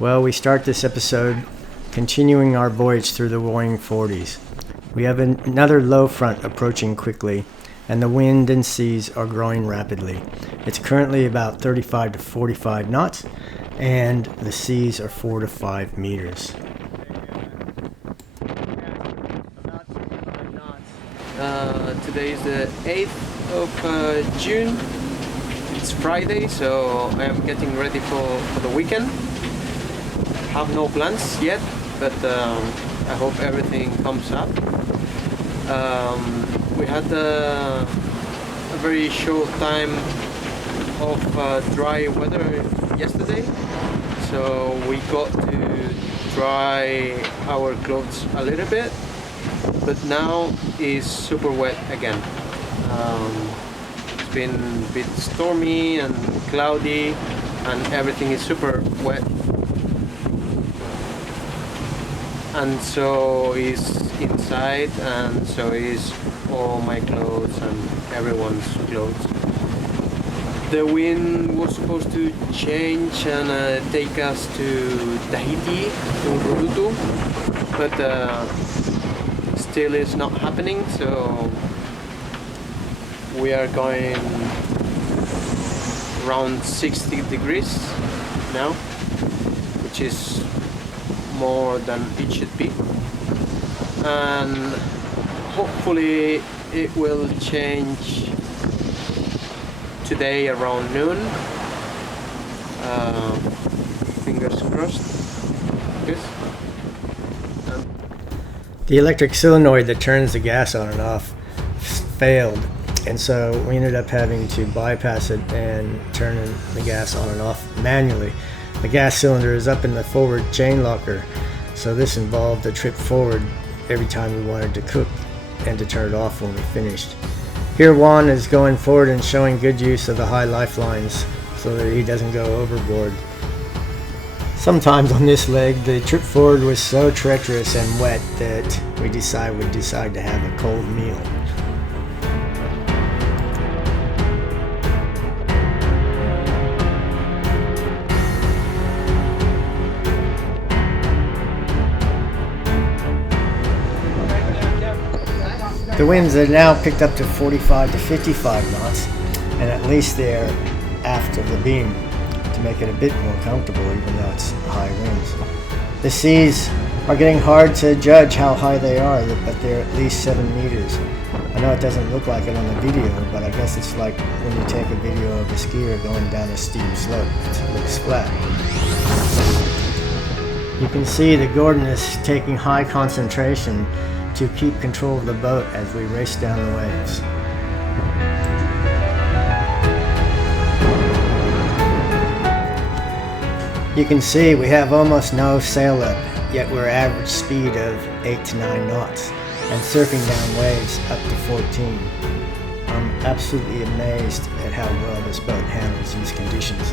Well, we start this episode continuing our voyage through the warring 40s. We have another low front approaching quickly, and the wind and seas are growing rapidly. It's currently about 35 to 45 knots, and the seas are 4 to 5 meters. Today is the 8th of June. It's Friday, so I am getting ready for the weekend. Have no plans yet, but I hope everything comes up. We had a very short time of dry weather yesterday, so we got to dry our clothes a little bit, but now it's super wet again. It's been a bit stormy and cloudy, and everything is super wet. And so is inside, and so is all my clothes and everyone's clothes. The wind was supposed to change and take us to Tahiti, to Rurutu, but still is not happening, so we are going around 60 degrees now, which is more than it should be, and hopefully it will change today around noon. Fingers crossed. Yes. The electric solenoid that turns the gas on and off failed, and so we ended up having to bypass it and turn the gas on and off manually. The gas cylinder is up in the forward chain locker, so this involved a trip forward every time we wanted to cook and to turn it off when we finished. Here Juan is going forward and showing good use of the high lifelines so that he doesn't go overboard. Sometimes on this leg the trip forward was so treacherous and wet that we decide to have a cold meal. The winds are now picked up to 45 to 55 knots, and at least they're aft of the beam to make it a bit more comfortable even though it's high winds. The seas are getting hard to judge how high they are, but they're at least 7 meters. I know it doesn't look like it on the video, but I guess it's like when you take a video of a skier going down a steep slope. It looks flat. You can see that Gordon is taking high concentration to keep control of the boat as we race down the waves. You can see we have almost no sail up, yet we're average speed of 8 to 9 knots and surfing down waves up to 14. I'm absolutely amazed at how well this boat handles these conditions.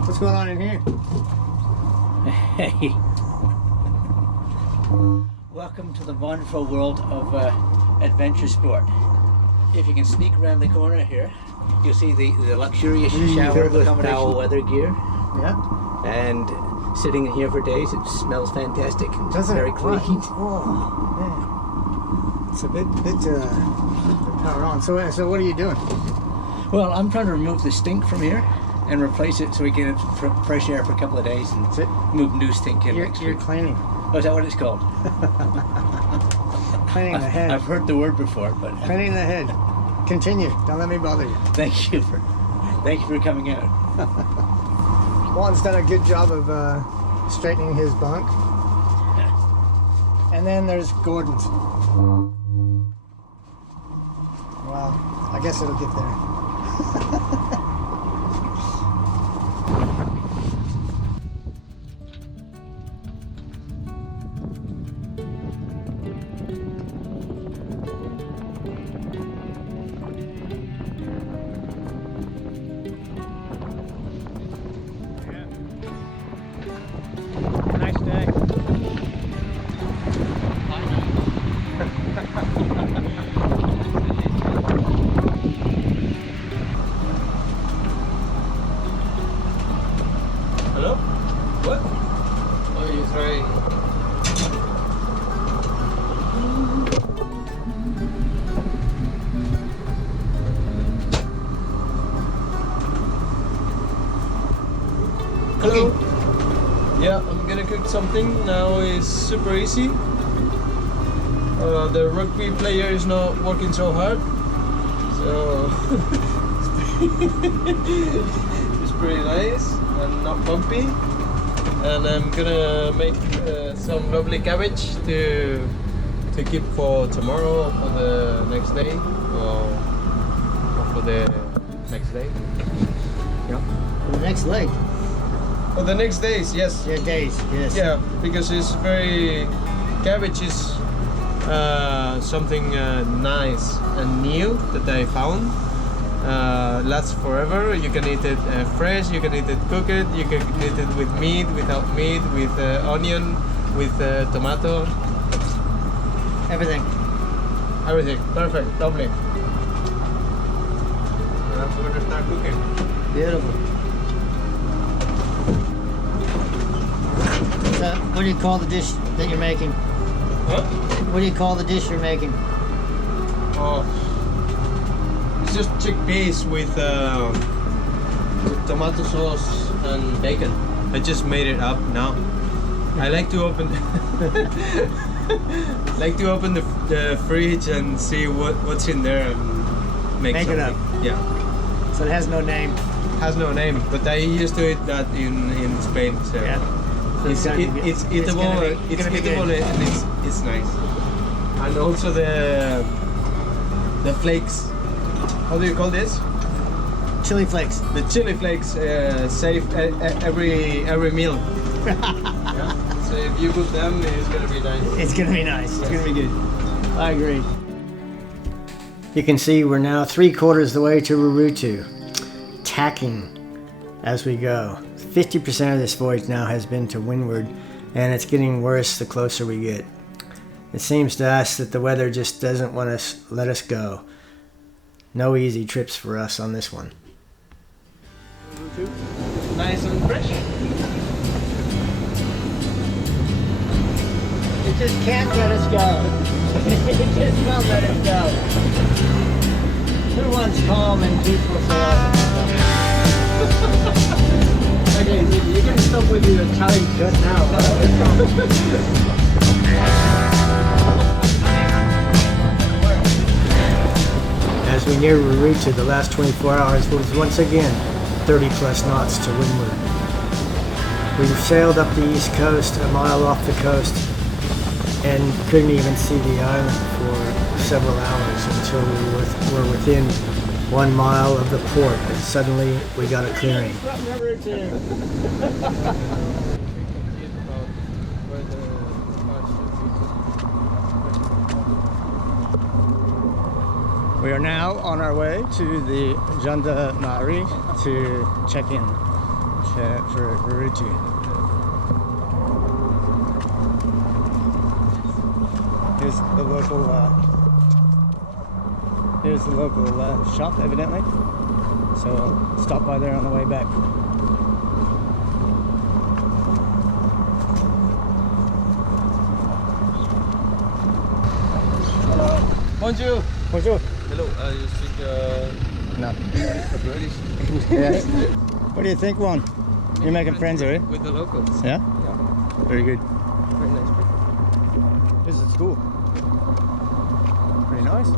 What's going on in here? Hey, welcome to the wonderful world of adventure sport. If you can sneak around the corner here, you'll see the luxurious shower with foul weather gear. Yeah. And sitting in here for days, it smells fantastic. Doesn't very it? clean. Oh, man. It's a bit power on. So what are you doing? Well, I'm trying to remove the stink from here and replace it so we can get fresh air for a couple of days and move new stink in next You're week. cleaning. Oh, is that what it's called? Cleaning the head. I've heard the word before, but Cleaning the head. Continue. Don't let me bother you. thank you for coming out. Juan's done a good job of straightening his bunk. And then there's Gordon's. Well, I guess it'll get there. Nice day. Hello? What? Oh, you're trying. Hello. Yeah, I'm gonna cook something now. It's super easy. The rugby player is not working so hard, so it's pretty nice and not bumpy. And I'm gonna make some lovely cabbage to keep for tomorrow or for the next day, or for the next day. Yeah. The next leg. For the next days, yes. Yeah, days. Yes. Yeah, because it's very cabbage is something nice and new that I found. Lasts forever. You can eat it fresh, you can eat it cooked, you can eat it with meat, without meat, with onion, with tomato. Everything. Everything. Perfect. Lovely. Now we're gonna start cooking. Beautiful. So, what do you call the dish that you're making? Huh? What do you call the dish you're making? Oh, it's just chickpeas with tomato sauce and bacon. I just made it up now. I like to open the fridge and see what's in there and make Make it something. up. Yeah. So it has no name. Has no name, but I used to eat that in Spain. So Yeah. So it's gonna be- it's eatable. It's gonna be eatable good. and it's nice. And also the flakes. How do you call this? Chili flakes. The chili flakes save every meal. Yeah. So if you cook them, it's gonna be nice. It's gonna be nice. It's gonna be good. I agree. You can see we're now 3/4 the way to Rurutu, tacking as we go. 50% of this voyage now has been to windward, and it's getting worse the closer we get. It seems to us that the weather just doesn't want us let us go. No easy trips for us on this one. Nice and fresh. It just can't let us go. It just won't let us go. Who wants calm and peaceful sailing? Okay, you can stop with your challenge just now. As we near Rurutu, the last 24 hours was once again 30 plus knots to windward. We've sailed up the east coast, a mile off the coast, and couldn't even see the island for several hours until we were within 1 mile of the port, and suddenly we got a clearing. We are now on our way to the gendarmerie to check in for Rurutu. Here's the local shop, evidently. So I'll stop by there on the way back. Bonjour. Bonjour. Hello. You speak No. British? Yes. What do you think, Juan? You're making friends, are you? With the locals. Yeah? Yeah. Very good. Very nice people. This is cool. Pretty nice.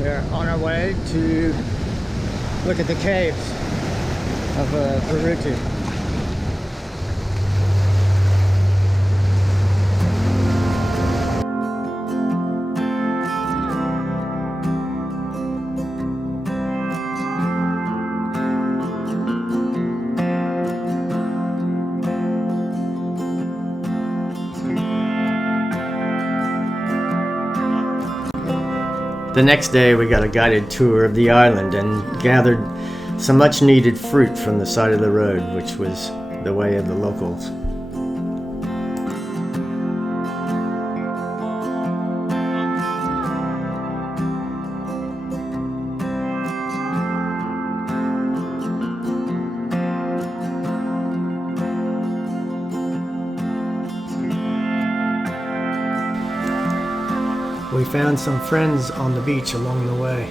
We're on our way to look at the caves of Rurutu. The next day we got a guided tour of the island and gathered some much needed fruit from the side of the road, which was the way of the locals. We found some friends on the beach along the way.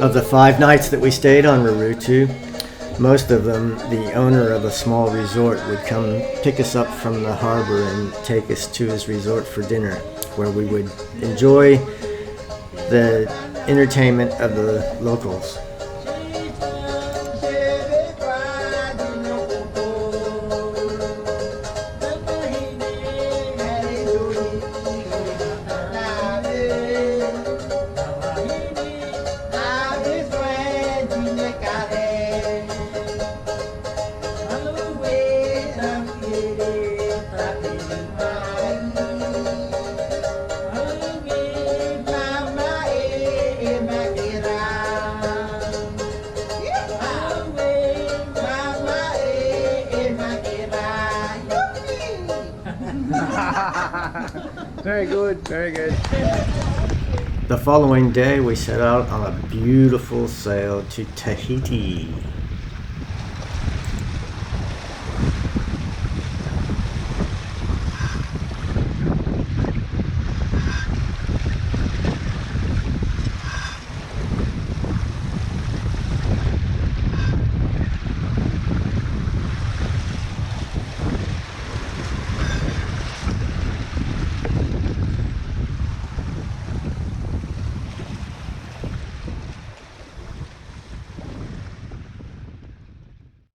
Of the 5 nights that we stayed on Rurutu, most of them, the owner of a small resort would come pick us up from the harbor and take us to his resort for dinner, where we would enjoy the entertainment of the locals. Very good, very good. The following day we set out on a beautiful sail to Tahiti.